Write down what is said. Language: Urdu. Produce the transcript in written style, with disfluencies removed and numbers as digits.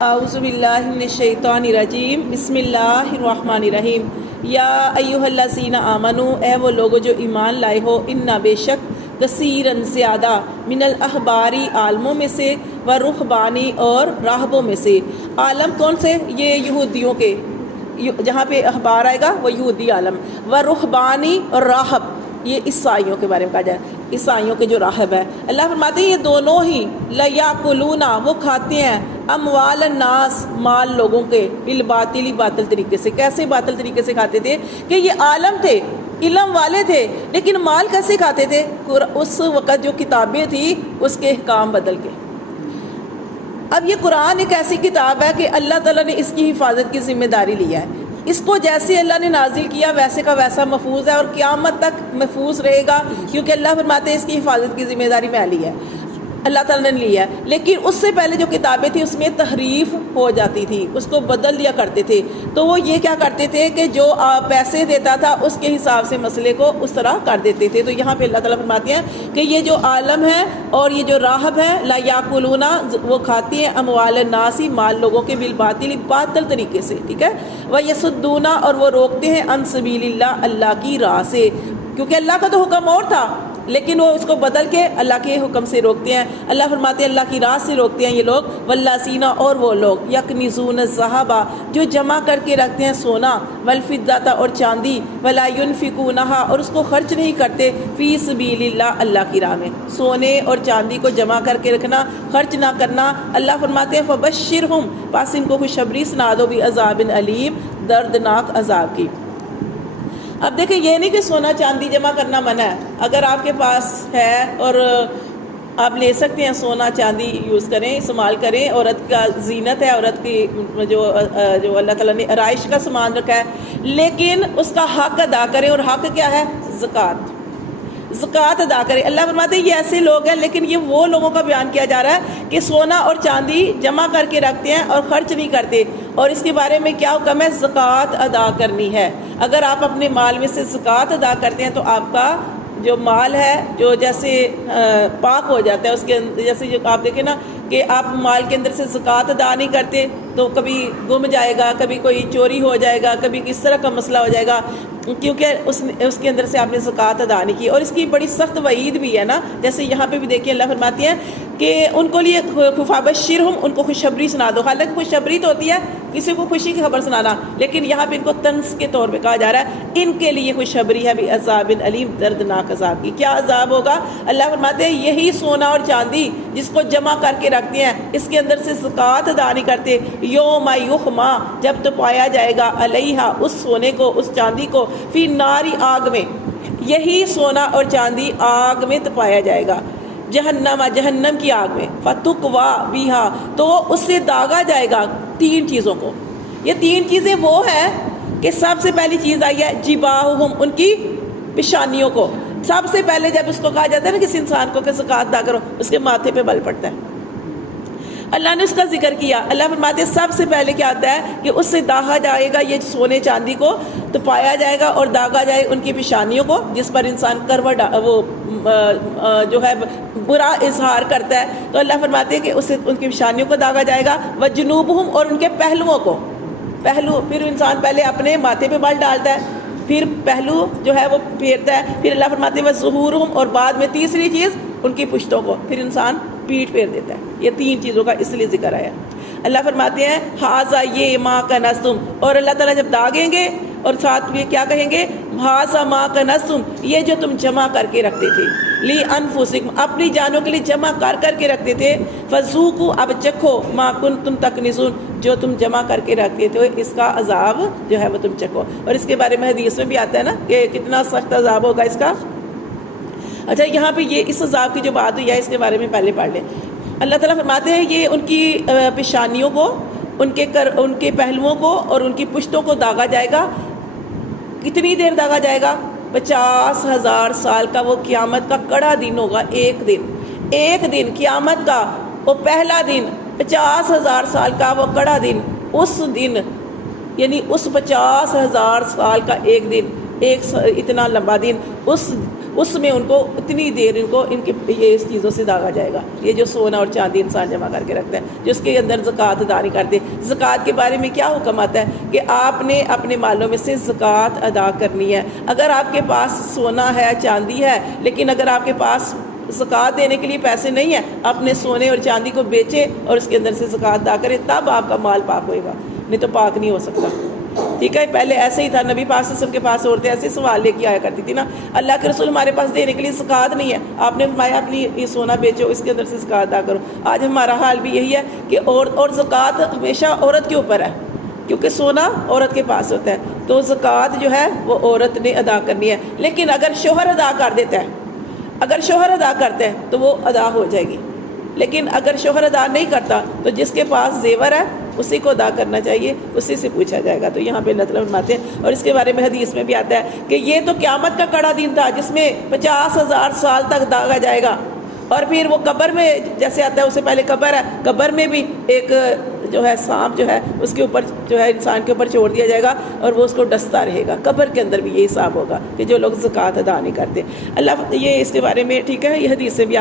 اعوذ باللہ من الشیطان الرجیم بسم اللہ الرحمن الرحیم یا ایھا الذین آمنوا اے وہ لوگو جو ایمان لائے ہو انا بے شک کثیراً زیادہ من الاحباری عالموں میں سے و رہبانی اور راہبوں میں سے۔ عالم کون سے؟ یہ یہودیوں کے، جہاں پہ احبار آئے گا وہ یہودی عالم، و رہبانی اور راہب یہ عیسائیوں کے بارے میں کہا جائے، عیسائیوں کے جو راہب ہے۔ اللہ فرماتے ہیں یہ دونوں ہی لیاکلون وہ کھاتے ہیں اموال الناس مال لوگوں کے بالباطل باطل طریقے سے۔ کیسے باطل طریقے سے کھاتے تھے کہ یہ عالم تھے، علم والے تھے، لیکن مال کیسے کھاتے تھے؟ اس وقت جو کتابیں تھیں اس کے احکام بدل کے۔ اب یہ قرآن ایک ایسی کتاب ہے کہ اللہ تعالیٰ نے اس کی حفاظت کی ذمہ داری لیا ہے۔ اس کو جیسے اللہ نے نازل کیا ویسے کا ویسا محفوظ ہے اور قیامت تک محفوظ رہے گا، کیونکہ اللہ فرماتے ہیں اس کی حفاظت کی ذمہ داری میں لی ہے، اللہ تعالیٰ نے لی ہے۔ لیکن اس سے پہلے جو کتابیں تھیں اس میں تحریف ہو جاتی تھی، اس کو بدل دیا کرتے تھے۔ تو وہ یہ کیا کرتے تھے کہ جو پیسے دیتا تھا اس کے حساب سے مسئلے کو اس طرح کر دیتے تھے۔ تو یہاں پہ اللہ تعالیٰ فرماتے ہیں کہ یہ جو عالم ہے اور یہ جو راہب ہے لا یاکلون وہ کھاتے ہیں اموال الناس مال لوگوں کے بالباطل باطل طریقے سے، ٹھیک ہے، ویصدون اور وہ روکتے ہیں عن سبیل اللہ اللہ کی راہ سے، کیونکہ اللہ کا تو حکم اور تھا لیکن وہ اس کو بدل کے اللہ کے حکم سے روکتے ہیں۔ اللہ فرماتے ہیں اللہ کی راہ سے روکتے ہیں یہ لوگ۔ والذین اور وہ لوگ یکنزون الذھب جو جمع کر کے رکھتے ہیں سونا، والفضة اور چاندی، ولا ينفقونها اور اس کو خرچ نہیں کرتے فی سبیل اللہ اللہ کی راہ میں۔ سونے اور چاندی کو جمع کر کے رکھنا، خرچ نہ کرنا، اللہ فرماتے ہیں فبشرہم پس ان کو خوشخبری سنا دو بعذاب علیم دردناک عذاب کی۔ اب دیکھیں یہ نہیں کہ سونا چاندی جمع کرنا منع ہے، اگر آپ کے پاس ہے اور آپ لے سکتے ہیں سونا چاندی یوز کریں، استعمال کریں، عورت کا زینت ہے، عورت کی جو اللہ تعالیٰ نے آرائش کا سامان رکھا ہے، لیکن اس کا حق ادا کریں، اور حق کیا ہے؟ زکوٰۃ ادا کرے۔ اللہ فرماتے ہیں یہ ایسے لوگ ہیں، لیکن یہ وہ لوگوں کا بیان کیا جا رہا ہے کہ سونا اور چاندی جمع کر کے رکھتے ہیں اور خرچ نہیں کرتے، اور اس کے بارے میں کیا حکم ہے؟ زکوٰۃ ادا کرنی ہے۔ اگر آپ اپنے مال میں سے زکوٰۃ ادا کرتے ہیں تو آپ کا جو مال ہے جو جیسے پاک ہو جاتا ہے، اس کے جیسے جو آپ دیکھیں نا کہ آپ مال کے اندر سے زکوٰۃ ادا نہیں کرتے تو کبھی گم جائے گا، کبھی کوئی چوری ہو جائے گا، کبھی کس طرح کا مسئلہ ہو جائے گا، کیونکہ اس کے اندر سے آپ نے زکوٰۃ ادا نہیں کی۔ اور اس کی بڑی سخت وعید بھی ہے نا، جیسے یہاں پہ بھی دیکھیں اللہ فرماتی ہیں کہ ان کو لیے فبشرہم ان کو خوشخبری سنا دو۔ حالانکہ خوشخبری تو ہوتی ہے کسی کو خوشی کی خبر سنانا، لیکن یہاں پہ ان کو طنز کے طور پہ کہا جا رہا ہے ان کے لیے خوشخبری ہے بعذاب علیم دردناک عذاب کی۔ کیا عذاب ہوگا؟ اللہ فرماتے ہیں یہی سونا اور چاندی جس کو جمع کر کے رکھتے ہیں، اس کے اندر سے زکوٰۃ ادا نہیں کرتے، یوم یحما جب تو پایا جائے گا علیہا اس سونے کو اس چاندی کو فی ناری آگ میں، یہی سونا اور چاندی آگ میں تپایا جائے گا، جہنم جہنم کی آگ میں، فتقوا بیہا تو اس سے داغا جائے گا تین چیزوں کو۔ یہ تین چیزیں وہ ہیں کہ سب سے پہلی چیز آئی ہے جباہہم ان کی پیشانیوں کو۔ سب سے پہلے جب اس کو کہا جاتا ہے نا کسی انسان کو کہ زکوٰۃ ادا کرو، اس کے ماتھے پہ بل پڑتا ہے۔ اللہ نے اس کا ذکر کیا، اللہ فرماتے ہیں سب سے پہلے کیا آتا ہے کہ اس سے داغا جائے گا یہ سونے چاندی کو، تو پایا جائے گا اور داغا جائے ان کی پیشانیوں کو، جس پر انسان کروٹ وہ جو ہے برا اظہار کرتا ہے، تو اللہ فرماتے ہیں کہ اسے ان کی پیشانیوں کو داغا جائے گا، وجنوبہم اور ان کے پہلوؤں کو، پہلو پھر انسان پہلے اپنے ماتھے پہ بل ڈالتا ہے، پھر پہلو جو ہے وہ پھیرتا ہے، پھر اللہ فرماتے ہیں وظہورہم اور بعد میں تیسری چیز ان کی پشتوں کو، پھر انسان پیٹھ پھیر دیتا ہے۔ یہ تین چیزوں کا اس لیے ذکر آیا۔ اللہ فرماتے ہیں ہاذا یہ ما کنزتم، اور اللہ تعالیٰ جب داغیں گے اور ساتھ میں کیا کہیں گے؟ ہاذا ما کنزتم یہ جو تم جمع کر کے رکھتے تھے، لی انفسکم اپنی جانوں کے لیے جمع کر کے رکھتے تھے، فذوقوا اب چکھو ما کنتم تکنزون جو تم جمع کر کے رکھتے تھے اس کا عذاب جو ہے وہ تم چکھو۔ اور اس کے بارے میں حدیث میں بھی آتا ہے نا کہ کتنا سخت عذاب ہوگا اس کا۔ اچھا یہاں پہ یہ اس عذاب کی جو بات ہوئی ہے اس کے بارے میں پہلے پڑھ لیں۔ اللہ تعالیٰ فرماتے ہیں یہ ان کی پیشانیوں کو، ان کے پہلوؤں کو اور ان کی پشتوں کو داغا جائے گا۔ کتنی دیر داغا جائے گا؟ 50,000 سال کا وہ قیامت کا کڑا دن ہوگا، ایک دن قیامت کا وہ پہلا دن، 50,000 سال کا وہ کڑا دن، اس دن یعنی اس 50,000 سال کا ایک دن، اتنا لمبا دن، اس میں ان کو اتنی دیر ان کو ان کے یہ اس چیزوں سے داغا جائے گا. یہ جو سونا اور چاندی انسان جمع کر کے رکھتا ہے جو اس کے اندر زکوٰۃ ادا نہیں کرتے. زکوٰۃ کے بارے میں کیا حکم آتا ہے کہ آپ نے اپنے مالوں میں سے زکوٰۃ ادا کرنی ہے. اگر آپ کے پاس سونا ہے چاندی ہے لیکن اگر آپ کے پاس زکوٰۃ دینے کے لیے پیسے نہیں ہیں, اپنے سونے اور چاندی کو بیچے اور اس کے اندر سے زکوٰۃ ادا کرے, تب آپ کا مال پاک ہوئے گا, نہیں تو پاک نہیں ہو سکتا. ٹھیک ہے, پہلے ایسے ہی تھا. نبی پاک صلی اللہ علیہ وسلم کے پاس عورتیں ایسے سوال لے کے آیا کرتی تھی نا, اللہ کے رسول ہمارے پاس دینے کے لیے زکوٰۃ نہیں ہے, آپ نے فرمایا اپنی یہ سونا بیچو, اس کے اندر سے زکوٰۃ ادا کرو. آج ہمارا حال بھی یہی ہے کہ اور زکوٰۃ ہمیشہ عورت کے اوپر ہے کیونکہ سونا عورت کے پاس ہوتا ہے, تو زکوٰۃ جو ہے وہ عورت نے ادا کرنی ہے. لیکن اگر شوہر ادا کر دیتا ہے, اگر شوہر ادا کرتا ہے تو وہ ادا ہو جائے گی. لیکن اگر شوہر ادا نہیں کرتا تو جس کے پاس زیور ہے اسی کو ادا کرنا چاہیے, اسی سے پوچھا جائے گا. تو یہاں پہ اللہ تعالیٰ فرماتے ہیں, اور اس کے بارے میں حدیث میں بھی آتا ہے کہ یہ تو قیامت کا کڑا دن تھا جس میں 50,000 سال تک داغا جائے گا. اور پھر وہ قبر میں جیسے آتا ہے, اس سے پہلے قبر ہے, قبر میں بھی ایک جو ہے سانپ جو ہے اس کے اوپر جو ہے انسان کے اوپر چھوڑ دیا جائے گا اور وہ اس کو ڈستا رہے گا. قبر کے اندر بھی یہی حساب ہوگا کہ جو لوگ زکوٰۃ ادا نہیں کرتے. اللہ یہ اس کے بارے میں ٹھیک ہے, یہ حدیث سے بھی